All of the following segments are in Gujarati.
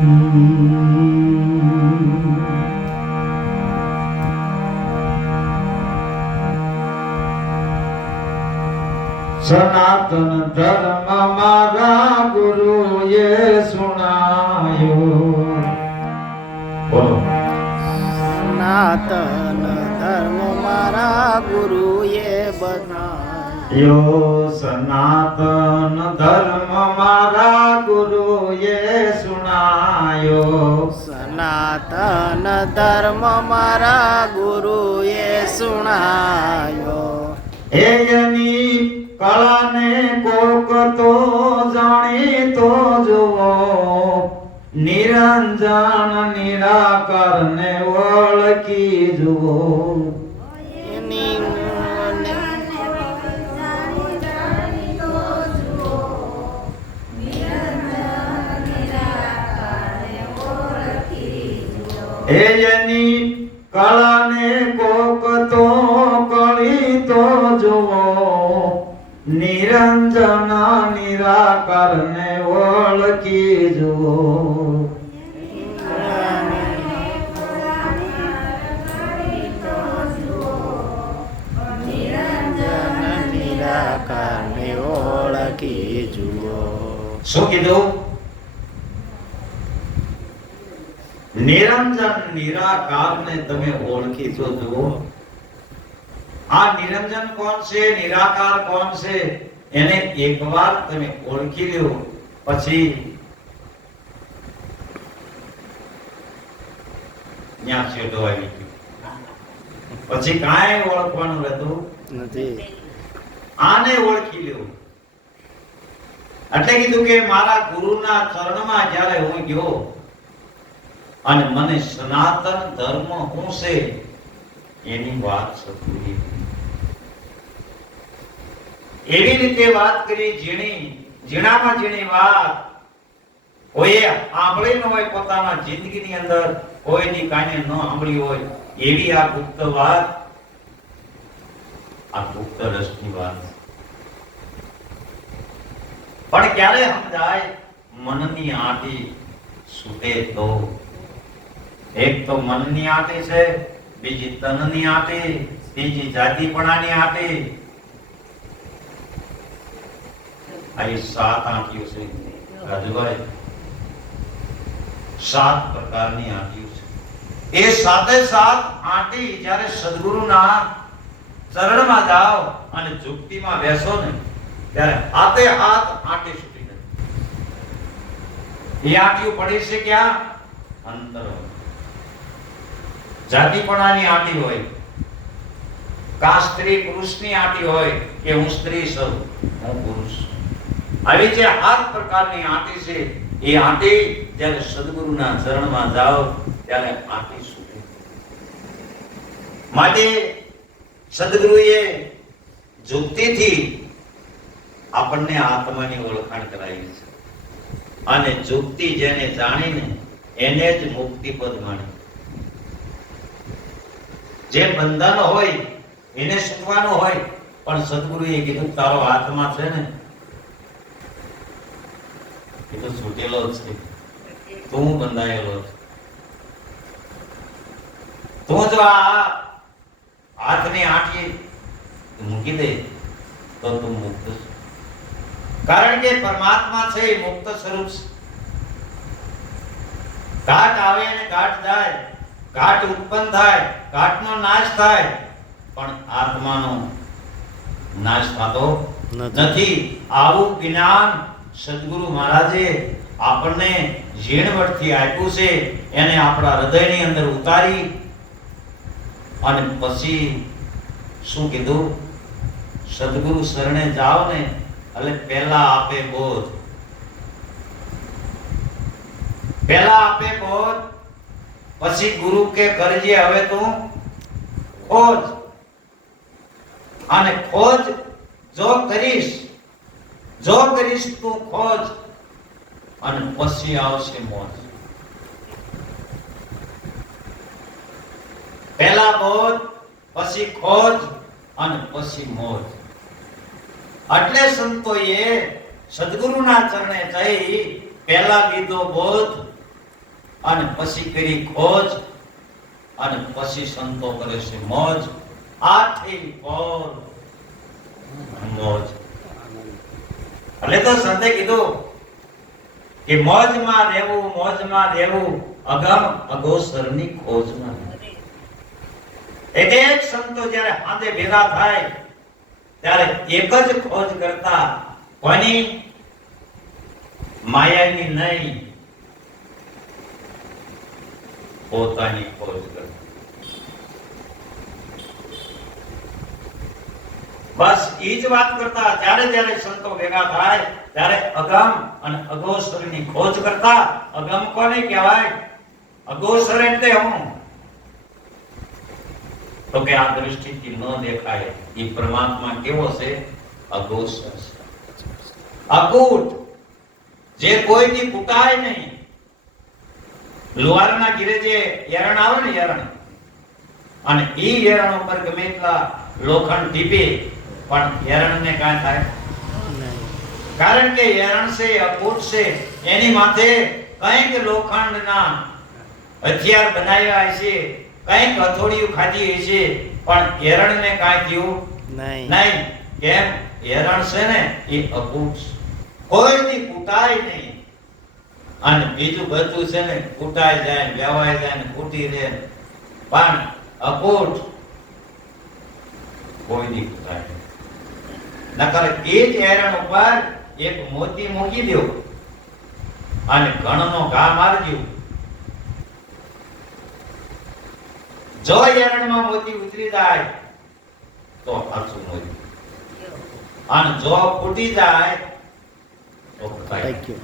સનાતન ધર્મ મારા ગુરુએ સુણાયો. બોલો. સનાતન ધર્મ મારા ગુરુએ બનાવ્યો. સનાતન ધર્મ મારા ગુરુએ સુણાયો. સનાતન ધર્મ મારા ગુરુએ સુણાયો. એની કળાને કોક તો જાણી તો જુઓ, નિરંજન નિરાકાર ને ઓળખી જુઓ. એની એની કળાને કોક તો કળી તો જુઓ, નિરંજન નિરાકાર ને ઓળખી જુઓ. નિરાકારને ઓળખી જુઓ. શું કીધું? નિરંજન નિરાકાર ને તમે ઓળખી તો જુઓ. આ નિરંજન કોણ છે, નિરાકાર કોણ છે, એને એકવાર તમે ઓળખી લ્યો, પછી ન્યા છેડો આવી ગયો, પછી કાંઈ ઓળખવાનું રહેતું નથી. આને ઓળખી લ્યો. એટલે કીધું કે મારા ગુરુના ચરણમાં જ્યારે હું ગયો અને મને સનાતન ધર્મ શું છે એની વાત સત્સંગી એવી રીતે વાત કરી, ઝીણામાં ઝીણી વાત કોઈએ સાંભળી ન હોય, પોતાના જિંદગીની અંદર કોઈની કાને ન સાંભળી હોય એવી આ ગુપ્ત વાત, આ ગુપ્ત રસની વાત. પણ ક્યારે સમજાય? મનની આંટી છૂટે તો. એક તો મનની આંટી છે, બીજી તનની આંટી, ત્રીજી જાતિપણાની આંટી. આ 7 આંટીઓ છે રાજુભાઈ, 7 પ્રકારની આંટીઓ છે. એ 7 આંટી જ્યારે સદગુરુના ચરણમાં જાઓ અને જુક્તિમાં બેસો ને, ત્યારે હાથે હાથ આંટી છૂટી જાય. એ આંટીઓ પડી છે ક્યાં? અંતર. જાતિપણાની આંટી હોય, કા સ્ત્રી પુરુષની આંટી હોય કે હું સ્ત્રી છું, હું પુરુષ. આવી જે 7 પ્રકારની આંટી છે, એ આંટી જ્યારે સદગુરુના ચરણમાં જાઓ ત્યારે આંટી છૂટે. માટે સદગુરુએ જુક્તિથી આપણને આત્માની ઓળખાણ કરાવી છે, અને જુક્તિ જેને જાણીને એને જ મુક્તિપદ માને. જે બંધન હોય એને છૂટવાનું હોય, પણ સદગુરુએ કીધું તારો આત્મા છે ને એ તો છૂટેલો જ છે, તું બંધાયેલો છે. તું જો આ હાથની આંટી મૂકી દે તો તું મુક્ત છે. કારણ કે પરમાત્મા છે એ મુક્ત સ્વરૂપ છે. ઘાટ આવે અને ઘાટ જાય, ઘાટ ઉત્પન્ન થાય, ઘાટનો નાશ થાય, પણ આત્માનો નાશ થતો નથી. આવું જ્ઞાન સદગુરુ મહારાજે આપણને ઝીણવટથી આપ્યું છે. એને આપણા હૃદયની અંદર ઉતારી અને પછી શું કીધું? સદગુરુ શરણે જાઓ ને એટલે પહેલા આપે બોધ, પહેલા આપે બોધ, પછી ગુરુ કે કરજે હવે તું ખોજ, અને ખોજ જો કરીશ તું ખોજ, અને પછી આવશે મોજ. પહેલા બોધ, પછી ખોજ અને પછી મોજ. એટલે સંતોએ સદગુરુના ચરણે જઈ પહેલા લીધો બોધ, અને પછી કરી ખોજ અને પછી સંતો કરે છે મોજ. આઠી પોર મોજ. એટલે તો સંતે કીધું કે મોજમાં રહેવું અગમ અગોચરની ખોજમાં. એક સંતો જ્યારે હાથે ભેગા થાય ત્યારે એક જ ખોજ કરતા. કોની? માયાની નહીં, પોતાની ખોજ કરતા. બસ ઈ જ વાત કરતા. જ્યારે સંતો ભેગા થાય ત્યારે અગમ અને અગોચરની ખોજ કરતા. અગમ કોને કહેવાય? અગોચર એટલે હું તો કે આ દ્રષ્ટિથી ન દેખાય એ પરમાત્મા કેવો છે? અગોચર છે, અકૂટ, જે કોઈથી કૂટાય નહીં. લુહારના ઘીરે જે એરણ આવે ને એરણ, અને ઈ એરણ ઉપર ગમે એટલા લોખંડ ટીપે પણ એરણને કાંઈ થાય નહીં. કારણ કે એરણ છે, અકૂટ છે. એની માથે કંઈક લોખંડના હથિયાર બનાવ્યા હશે, કંઈક હથોડિયું ખાધી હશે, પણ એરણને કાંઈ થયું નહીં. કેમ? એરણ છે ને એ અકૂટ છે, કોઈથી કૂટાય નહીં. અને બીજું બધું છે ને કૂટાઈ જાય, વેવાઈ જાય ને કૂટી દે, પણ અકૂટ કોઈથી કૂટાય નહીં. નકર એ જ એરણ ઉપર એક મોતી મૂકી દો અને ઘણનો ઘા મારજો. જો એરણમાં મોતી ઉતરી જાય તો સાચું મોતી, અને જો ફૂટી જાય તો કટાઈ.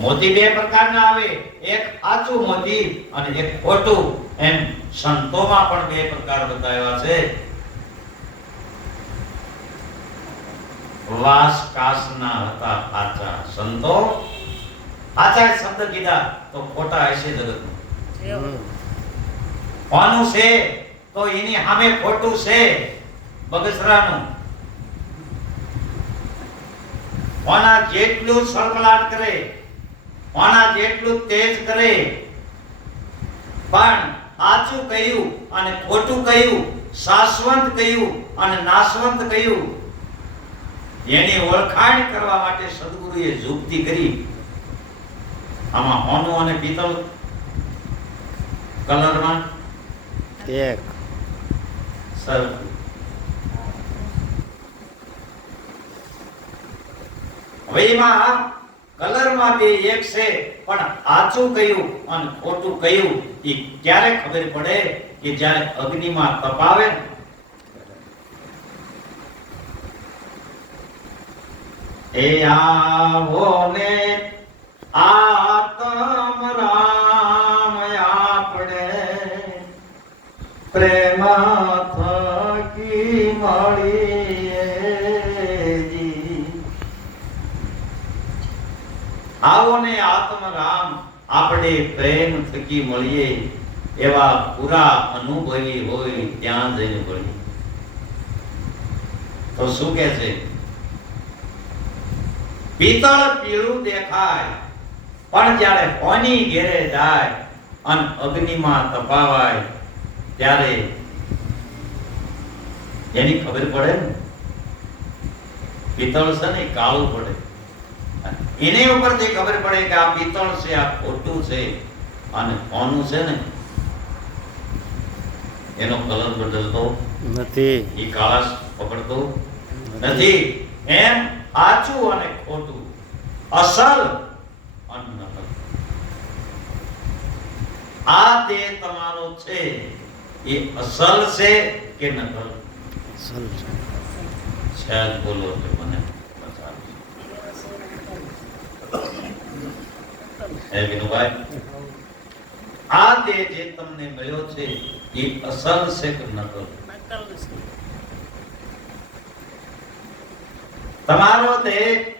મોતી બે પ્રકારના આવે, એક સાચું મોતી અને એક ખોટું. એમ સંતોમાં પણ બે પ્રકાર બતાવ્યા છે. વાસ કાસના હતા સાચા સંતો. સાચા શબ્દ કીધા તો ખોટા હશે જગતમાં. કોનું છે? તો એની સામે ખોટું છે, બગસરાનું. કોના જેટલું સળકલાટ કરે, કોના જેટલું તેજ કરે, પણ સાચું કહ્યું અને ખોટું કહ્યું, શાશ્વત કહ્યું અને નાશવંત કહ્યું, એની ઓળખાણ કરવા માટે સદગુરુએ યુક્તિ કરી. આમાં હોનું અને પિત્તળ કલરમાં એક સરખું. હવે એમાં કલરમાં બે એક છે, પણ સાચું કયું અને ખોટું કયું એ ક્યારે ખબર પડે? કે જ્યારે અગ્નિમાં તપાવે. એ આવો ને આત્મ રામ આપણે પ્રેમ થકી મળીએ જી. આવો ને આત્મ રામ આપણે પ્રેમ થકી મળીએ, એવા પૂરા અનુભવી હોય ત્યાં જઈને મળીએ. તો શું કહે છે? પિત્તળ પીળું દેખાય, પણ જ્યારે હોની ઘેરે જાય અને અગ્નિમાં તપાવાય ત્યારે એની ખબર પડે ને. પિત્તળ છે ને કાળું પડે, એની ઉપરથી ખબર પડે કે આ પિત્તળ છે, આ ખોટું છે, અને હોનું છે ને એનો કલર બદલતો નથી, એ કાળાશ પકડતો નથી. એમ સાચું અને ખોટું, અસલ અને નકલ, આ દેહ તમારો છે એ અસલ છે કે નકલ? સહેજ બોલો તો મને હે વિનુભાઈ, આ દેહ જે તમને મળ્યો છે એ અસલ છે કે નકલ? તમારો દેહ